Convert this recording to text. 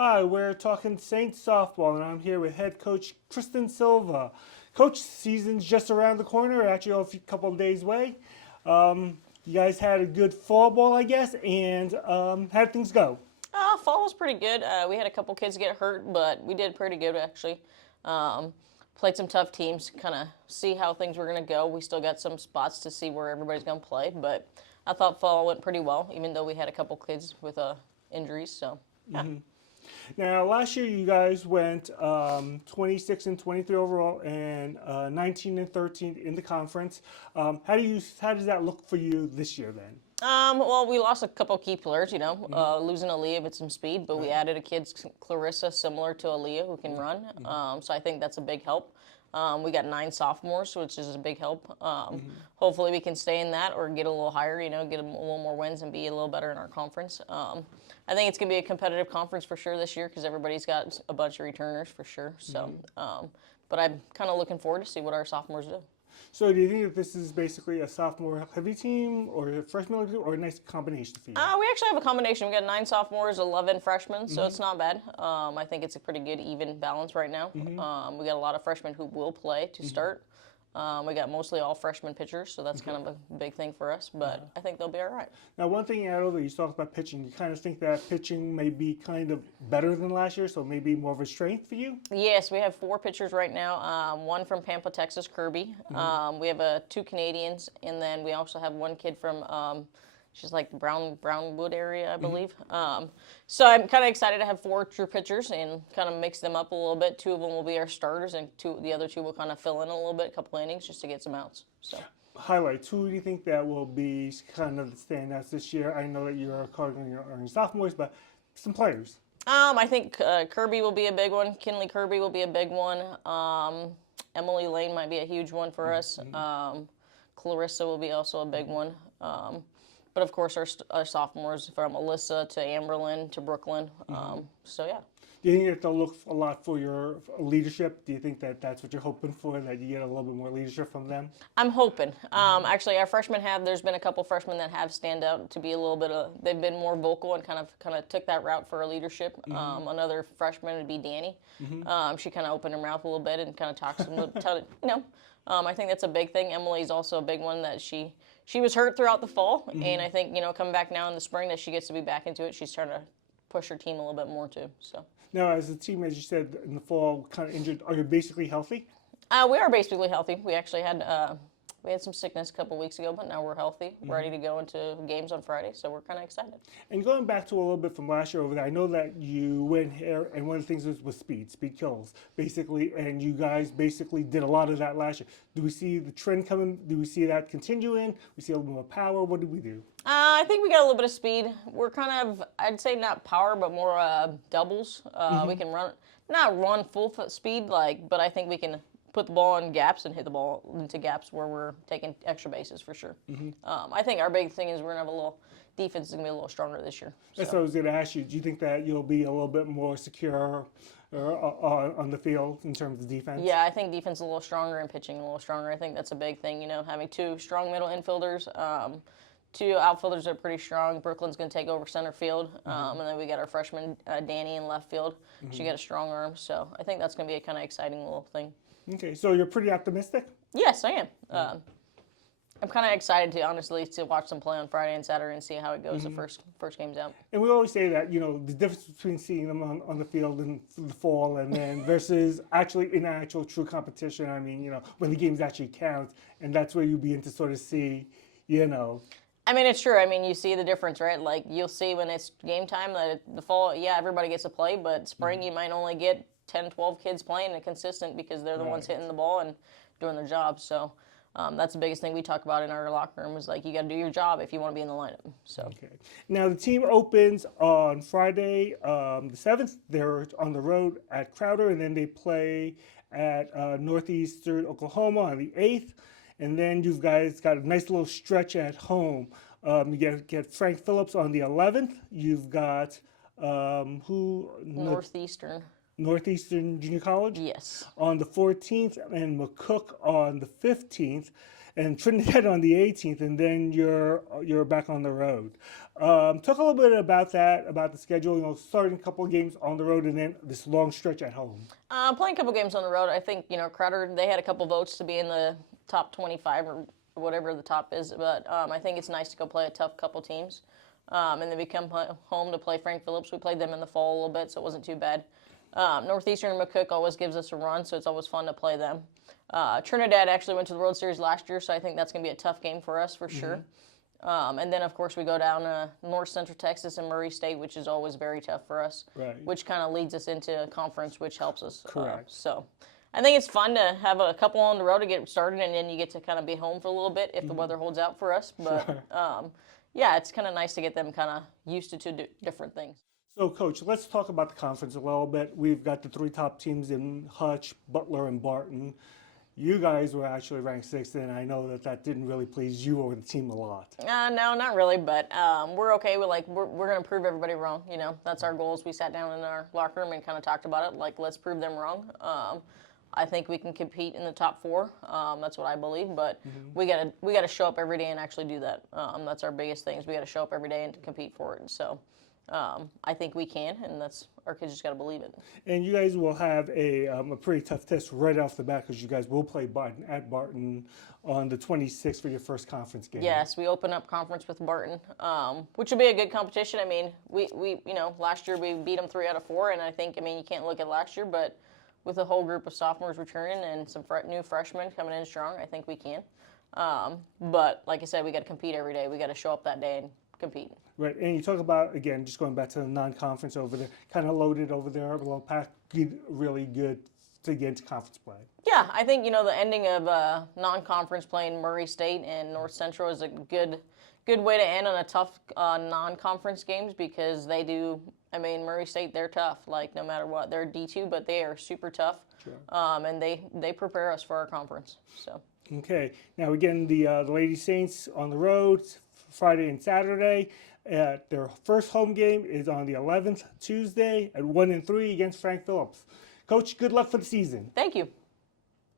Hi, we're talking Saints softball, and I'm here with head coach Kristen Silva. Coach, season's just around the corner, actually a couple of days away. You guys had a good fall ball, I guess, and how'd things go? Fall was pretty good. We had a couple kids get hurt, but we did pretty good actually. Um, Played some tough teams, kind of see how things were going to go. We still got some spots to see where everybody's going to play, but I thought fall went pretty well, even though we had a couple kids with injuries. So yeah. Now, last year you guys went 26 and 23 overall and 19 and 13 in the conference. How does that look for you this year then? Well, we lost a couple key players, losing Aaliyah with some speed, but we added a kid, Clarissa, similar to Aaliyah, who can run. So I think that's a big help. We got 9 sophomores, which is a big help. Hopefully we can stay in that or get a little higher, get a little more wins and be a little better in our conference. I think it's going to be a competitive conference for sure this year because everybody's got a bunch of returners for sure. So, but I'm kind of looking forward to see what our sophomores do. So, do you think that this is basically a sophomore heavy team or a freshman heavy team or a nice combination for you? We actually have a combination. We got 9 sophomores, 11 freshmen, so it's not bad. I think it's a pretty good even balance right now. We got a lot of freshmen who will play to start. We got mostly all freshman pitchers, so that's kind of a big thing for us. But I think they'll be all right. Now, one thing out of it, you talked about pitching. You kind of think that pitching may be kind of better than last year, so maybe more of a strength for you? Yes, we have 4 pitchers right now. One from Pampa, Texas, Kirby. We have 2 Canadians, and then we also have one kid from she's like Brownwood area, I believe. So I'm kind of excited to have 4 true pitchers and kind of mix them up a little bit. 2 of them will be our starters, and the other 2 will kind of fill in a little bit, a couple innings, just to get some outs. So. Highlights. Who do you think that will be kind of the standouts this year? I know that you're calling your sophomores, but some players. I think Kirby will be a big one. Kinley Kirby will be a big one. Emily Lane might be a huge one for us. Clarissa will be also a big one. But of course, our sophomores, from Alyssa to Amberlyn to Brooklyn. So yeah. Do you think that they'll look a lot for your leadership? Do you think that that's what you're hoping for, that you get a little bit more leadership from them? I'm hoping. Actually, our freshmen there's been a couple freshmen that have stand out to be a little bit they've been more vocal and kind of took that route for a leadership. Another freshman would be Danny. She kind of opened her mouth a little bit and kind of talks I think that's a big thing. Emily's also a big one that she was hurt throughout the fall, and I think, coming back now in the spring that she gets to be back into it, she's trying to push her team a little bit more too. So. Now, as a team, as you said, in the fall, kind of injured, are you basically healthy? We are basically healthy. We actually had some sickness a couple weeks ago, but now we're healthy, ready to go into games on Friday, so we're kind of excited. And going back to a little bit from last year over there, I know that you went here, and one of the things was speed kills, basically, and you guys basically did a lot of that last year. Do we see the trend coming? Do we see that continuing? We see a little more power? What did we do? I think we got a little bit of speed. We're kind of, I'd say not power, but more doubles. We can not run full speed, but I think we can put the ball in gaps and hit the ball into gaps where we're taking extra bases for sure. I think our big thing is we're going to have a little defense is going to be a little stronger this year. That's what I was going to ask you. Do you think that you'll be a little bit more secure on the field in terms of defense? Yeah, I think defense is a little stronger and pitching a little stronger. I think that's a big thing, having 2 strong middle infielders. 2 outfielders are pretty strong. Brooklyn's going to take over center field. And then we got our freshman, Danny, in left field. She got a strong arm. So I think that's going to be a kind of exciting little thing. Okay, so you're pretty optimistic? Yes, I am. I'm kind of excited to watch them play on Friday and Saturday and see how it goes the first game's out. And we always say that, the difference between seeing them on the field in the fall and then versus actually in actual true competition, I mean, when the games actually count, and that's where you begin to sort of see, I mean, it's true. I mean, you see the difference, right? Like, you'll see when it's game time that the fall, everybody gets to play, but spring you might only get 10, 12 kids playing and consistent because they're the ones hitting the ball and doing their job. So that's the biggest thing we talk about in our locker room is, you got to do your job if you want to be in the lineup. So. Okay. Now, the team opens on Friday, the 7th. They're on the road at Crowder, and then they play at Northeastern Oklahoma on the 8th. And then you guys got a nice little stretch at home. You get Frank Phillips on the 11th. You've got Northeastern Junior College? Yes. On the 14th, and McCook on the 15th. and Trinidad on the 18th, and then you're back on the road. Talk a little bit about that, about the schedule. Starting a couple of games on the road, and then this long stretch at home. Playing a couple games on the road, I think Crowder, they had a couple votes to be in the top 25 or whatever the top is, but I think it's nice to go play a tough couple teams. And then we come home to play Frank Phillips. We played them in the fall a little bit, so it wasn't too bad. Northeastern and McCook always gives us a run, so it's always fun to play them. Trinidad actually went to the World Series last year, so I think that's going to be a tough game for us for sure. And then, of course, we go down to North Central Texas and Murray State, which is always very tough for us, which kind of leads us into a conference, which helps us. Correct. So I think it's fun to have a couple on the road to get started, and then you get to kind of be home for a little bit if the weather holds out for us. But, yeah, it's kind of nice to get them kind of used to two different things. So, Coach, let's talk about the conference a little bit. We've got the 3 top teams in Hutch, Butler, and Barton. You guys were actually ranked 6th, and I know that didn't really please you or the team a lot. No, not really, but we're okay with, we're going to prove everybody wrong. That's our goals. We sat down in our locker room and kind of talked about it, let's prove them wrong. I think we can compete in the top 4. That's what I believe, but we gotta show up every day and actually do that. That's our biggest thing is we got to show up every day and compete for it. And so I think we can, and that's our kids just got to believe it. And you guys will have a pretty tough test right off the bat because you guys will play Barton at Barton on the 26th for your first conference game. Yes, we open up conference with Barton, which will be a good competition. I mean, we last year we beat them 3 out of 4, and I think you can't look at last year, but with a whole group of sophomores returning and some new freshmen coming in strong, I think we can. But like I said, we got to compete every day. We got to show up that day and compete. Right, and you talk about, again, just going back to the non-conference over there, kind of loaded over there, a little pack, really good to get into conference play. Yeah, I think, the ending of non-conference playing Murray State and North Central is a good way to end on a tough non-conference games because they do, Murray State, they're tough, no matter what. They're D2, but they are super tough, and they prepare us for our conference. So. Okay, now again, the Lady Saints on the road, Friday and Saturday. Their first home game is on the 11th, Tuesday, at 1-3 against Frank Phillips. Coach, good luck for the season. Thank you.